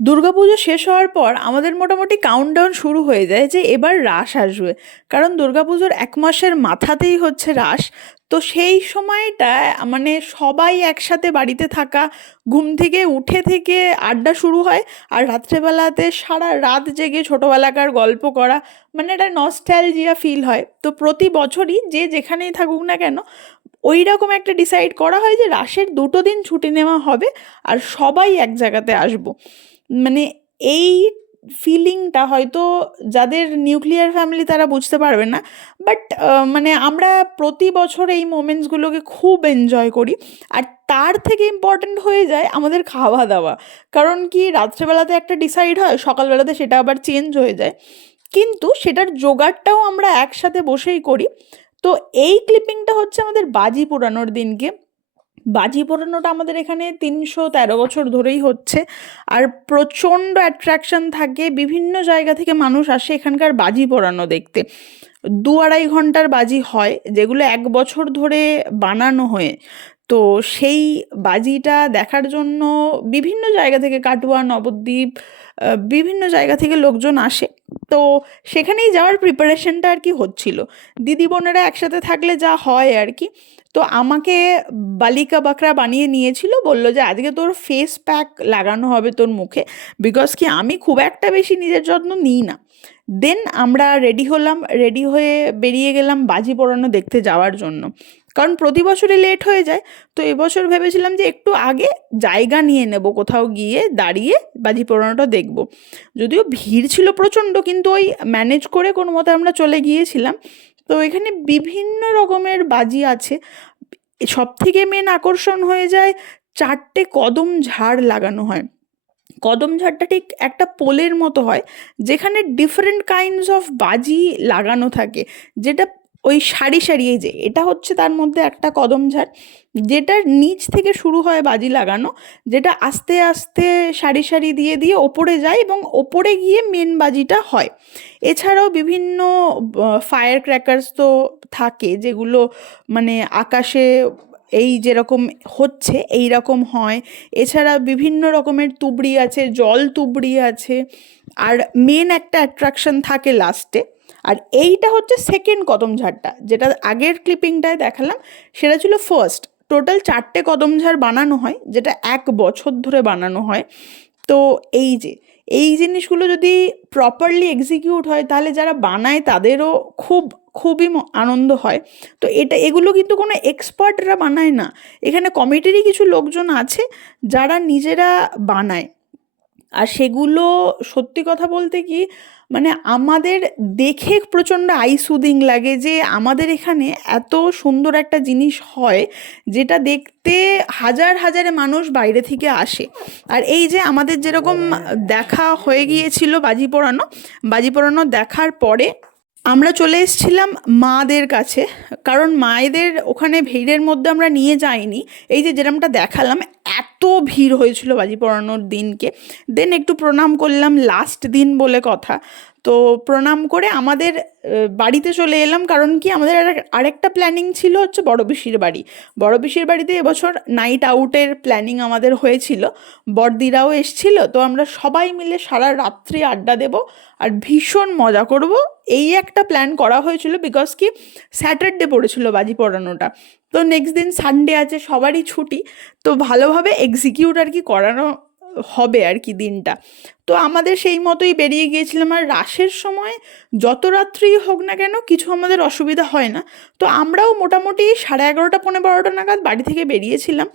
দুর্গাপুজো শেষ হওয়ার পর আমাদের মোটামুটি কাউন্টডাউন শুরু হয়ে যায় যে এবার রাস আসবে। কারণ দুর্গাপুজোর 1 মাসের মাথাতেই হচ্ছে রাস। তো সেই সময়টা মানে সবাই একসাথে বাড়িতে থাকা, ঘুম থেকে উঠে থেকে আড্ডা শুরু হয়। আর রাত্রেবেলাতে সারা রাত জেগে ছোটোবেলাকার গল্প করা, মানে একটা নস্টালজিয়া ফিল হয়। তো প্রতি বছরই যে যেখানেই থাকুক না কেন, ওই রকম একটা ডিসাইড করা হয় যে রাসের 2টো দিন ছুটি নেওয়া হবে আর সবাই এক জায়গাতে আসবো। মানে এই ফিলিংটা হয়তো যাদের নিউক্লিয়ার ফ্যামিলি তারা বুঝতে পারবে না, বাট মানে আমরা প্রতি বছর এই মোমেন্টসগুলোকে খুব এনজয় করি। আর তার থেকে ইম্পর্ট্যান্ট হয়ে যায় আমাদের খাওয়া দাওয়া। কারণ কি, রাত্রেবেলাতে একটা ডিসাইড হয়, সকালবেলাতে সেটা আবার চেঞ্জ হয়ে যায়, কিন্তু সেটার জোগাড়টাও আমরা একসাথে বসেই করি। তো এই ক্লিপিংটা হচ্ছে আমাদের বাজি পোড়ানোর দিনকে। বাজি পোড়ানোটা আমাদের এখানে 313 বছর ধরেই হচ্ছে। আর প্রচণ্ড অ্যাট্রাকশন থাকে, বিভিন্ন জায়গা থেকে মানুষ আসে এখানকার বাজি পোড়ানো দেখতে। 2-2.5 ঘন্টার বাজি হয়, যেগুলো 1 বছর ধরে বানানো হয়ে। তো সেই বাজিটা দেখার জন্য বিভিন্ন জায়গা থেকে, কাটোয়া, নবদ্বীপ, বিভিন্ন জায়গা থেকে লোকজন আসে। তো সেখানেই যাওয়ার প্রিপারেশনটা আর কি হচ্ছিল। দিদি বোনেরা একসাথে থাকলে যা হয় আর কি। তো আমাকে বালিকা বাকরা বানিয়ে নিয়েছিল, বললো যে আজকে তোর ফেস প্যাক লাগানো হবে তোর মুখে। বিকজ কি, আমি খুব একটা বেশি নিজের যত্ন নিই না। দেন আমরা রেডি হলাম, রেডি হয়ে বেরিয়ে গেলাম বাজি পোড়ানো দেখতে যাওয়ার জন্য। কারণ প্রতি বছরই লেট হয়ে যায়। তো এবছর ভেবেছিলাম যে একটু আগে জায়গা নিয়ে নেব, কোথাও গিয়ে দাঁড়িয়ে বাজি পোড়ানোটা দেখব। যদিও ভিড় ছিল প্রচণ্ড, কিন্তু ওই ম্যানেজ করে কোনো মতে আমরা চলে গিয়েছিলাম। তো এখানে বিভিন্ন রকমের বাজি আছে। সব থেকে মেন আকর্ষণ হয়ে যায়, 4টে কদম ঝাড় লাগানো হয়। কদম ঝাড়টা ঠিক একটা পোলের মতো হয়, যেখানে ডিফারেন্ট কাইন্ডস অফ বাজি লাগানো থাকে। যেটা ওই সারি সারি, এই যে এটা হচ্ছে তার মধ্যে একটা কদম ঝাড়, যেটার নিচ থেকে শুরু হয় বাজি লাগানো, যেটা আস্তে আস্তে সারি সারি দিয়ে দিয়ে ওপরে যায় এবং ওপরে গিয়ে মেন বাজিটা হয়। এছাড়াও বিভিন্ন ফায়ার ক্র্যাকার্স তো থাকে, যেগুলো মানে আকাশে এই যেরকম হচ্ছে এই রকম হয়। এছাড়া বিভিন্ন রকমের তুবড়ি আছে, জল তুবড়ি আছে। আর মেন একটা অ্যাট্রাকশন থাকে লাস্টে। আর এইটা হচ্ছে সেকেন্ড কদম ঝাড়টা, যেটা আগের ক্লিপিংটায় দেখালাম সেটা ছিল ফার্স্ট। টোটাল 4টে কদম ঝাড় বানানো হয়, যেটা 1 বছর ধরে বানানো হয়। তো এই যে এই জিনিসগুলো যদি প্রপারলি এক্সিকিউট হয়, তাহলে যারা বানায় তাদেরও খুবই আনন্দ হয়। তো এগুলো কিন্তু কোনো এক্সপার্টরা বানায় না, এখানে কমিটিরই কিছু লোকজন আছে যারা নিজেরা বানায়। আর সেগুলো সত্যি কথা বলতে কি, মানে আমাদের দেখে প্রচণ্ড আই সুদিং লাগে যে আমাদের এখানে এত সুন্দর একটা জিনিস হয়, যেটা দেখতে হাজার হাজারে মানুষ বাইরে থেকে আসে। আর এই যে আমাদের যেরকম দেখা হয়ে গিয়েছিল বাজি পোড়ানো, বাজি পোড়ানো দেখার পরে আমরা চলে এসেছিলাম মাদের কাছে। কারণ মায়েদের ওখানে ভিড়ের মধ্যে আমরা নিয়ে যাইনি। এই যে যেরকমটা দেখালাম, এত ভিড় হয়েছিল বাজি পোড়ানোর দিনকে। দেন একটু প্রণাম করলাম, লাস্ট দিন বলে কথা। তো প্রণাম করে আমাদের বাড়িতে চলে এলাম। কারণ কি, আমাদের আরেকটা প্ল্যানিং ছিল হচ্ছে বড় পিসির বাড়ি। বড় পিসির বাড়িতে এবছর নাইট আউটের প্ল্যানিং আমাদের হয়েছিল, বড়দিরাও এসছিল। তো আমরা সবাই মিলে সারা রাত্রি আড্ডা দেব আর ভীষণ মজা করব, এই একটা প্ল্যান করা হয়েছিল। বিকজ কি, স্যাটারডে পড়েছিল বাজি পড়ানোটা। তো নেক্সট দিন সানডে আছে, সবারই ছুটি। তো ভালোভাবে এক্সিকিউট আর কি করানো হবে আর কি দিনটা। তো আমাদের সেই মতোই বেরিয়ে গিয়েছিলাম। আর রাসের সময় যত রাত্রিই হোক না কেন, কিছু আমাদের অসুবিধা হয় না। তো আমরাও মোটামুটি 11:30 পৌনে 12টা নাগাদ বাড়ি থেকে বেরিয়েছিলাম।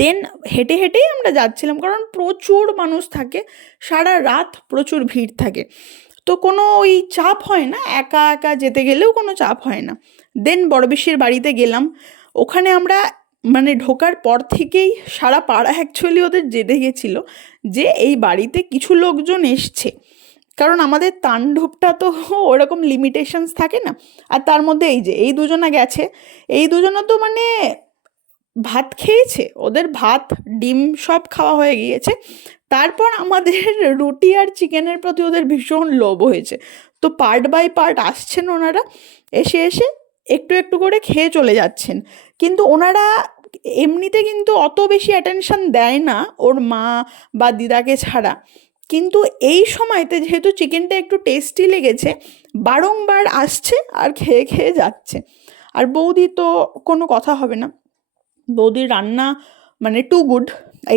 দেন হেঁটে হেঁটেই আমরা যাচ্ছিলাম, কারণ প্রচুর মানুষ থাকে, সারা রাত প্রচুর ভিড় থাকে। তো কোনো ওই চাপ হয় না, একা একা যেতে গেলেও কোনো চাপ হয় না। দেন বড় পিসির বাড়িতে গেলাম। ওখানে আমরা মানে ঢোকার পর থেকেই সারা পাড়া অ্যাকচুয়ালি ওদের জেনে গেছিল যে এই বাড়িতে কিছু লোকজন এসছে। কারণ আমাদের তাণ্ডবটা তো ওরকম লিমিটেশনস থাকে না। আর তার মধ্যে এই যে এই দুজনা গেছে, এই দুজনা তো মানে ভাত খেয়েছে, ওদের ভাত ডিম সব খাওয়া হয়ে গিয়েছে। তারপর আমাদের রুটি আর চিকেনের প্রতি ওদের ভীষণ লোভ হয়েছে। তো পার্ট বাই পার্ট আসছেন ওনারা, এসে এসে একটু একটু করে খেয়ে চলে যাচ্ছেন। কিন্তু ওনারা এমনিতে কিন্তু অত বেশি অ্যাটেনশন দেয় না ওর মা বা দিদাকে ছাড়া, কিন্তু এই সময়তে যেহেতু চিকেনটা একটু টেস্টি লেগেছে বারংবার আসছে আর খেয়ে খেয়ে যাচ্ছে। আর বৌদি তো কোনো কথা হবে না, বৌদির রান্না মানে টু গুড।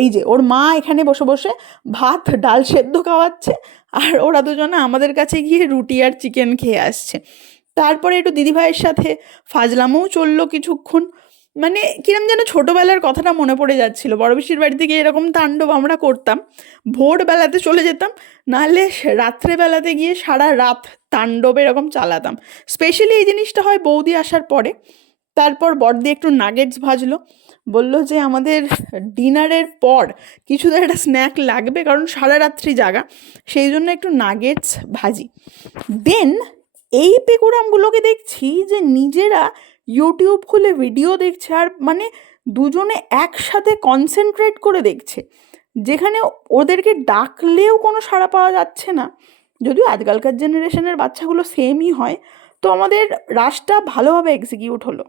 এই যে ওর মা এখানে বসে বসে ভাত ডাল সেদ্ধ খাওয়াচ্ছে, আর ওরা দুজনে আমাদের কাছে গিয়ে রুটি আর চিকেন খেয়ে আসছে। তারপরে একটু দিদিভাইয়ের সাথে ফাজলামও চললো কিছুক্ষণ, মানে কিরম যেন ছোটোবেলার কথাটা মনে পড়ে যাচ্ছিল। বড় পিসির বাড়িতে গিয়ে এরকম তাণ্ডব আমরা করতাম, ভোরবেলাতে চলে যেতাম, নাহলে রাত্রেবেলাতে গিয়ে সারা রাত তাণ্ডব এরকম চালাতাম। স্পেশালি এই জিনিসটা হয় বৌদি আসার পরে। তারপর বড়দি একটু নাগেটস ভাজলো, বললো যে আমাদের ডিনারের পর কিছু তো একটা স্ন্যাক লাগবে, কারণ সারা রাত্রি জাগা, সেই জন্য একটু নাগেটস ভাজি। দেন এই পেকুরামগুলোকে দেখছি যে নিজেরা ইউটিউব খুলে ভিডিও দেখছে, আর মানে দুজনে একসাথে কনসেন্ট্রেট করে দেখছে, যেখানে ওদেরকে ডাকলেও কোনো সাড়া পাওয়া যাচ্ছে না। যদিও আজকালকার জেনারেশনের বাচ্চাগুলো সেমই হয়, তো আমাদের রাসটা ভালোভাবে এক্সিকিউট হলো।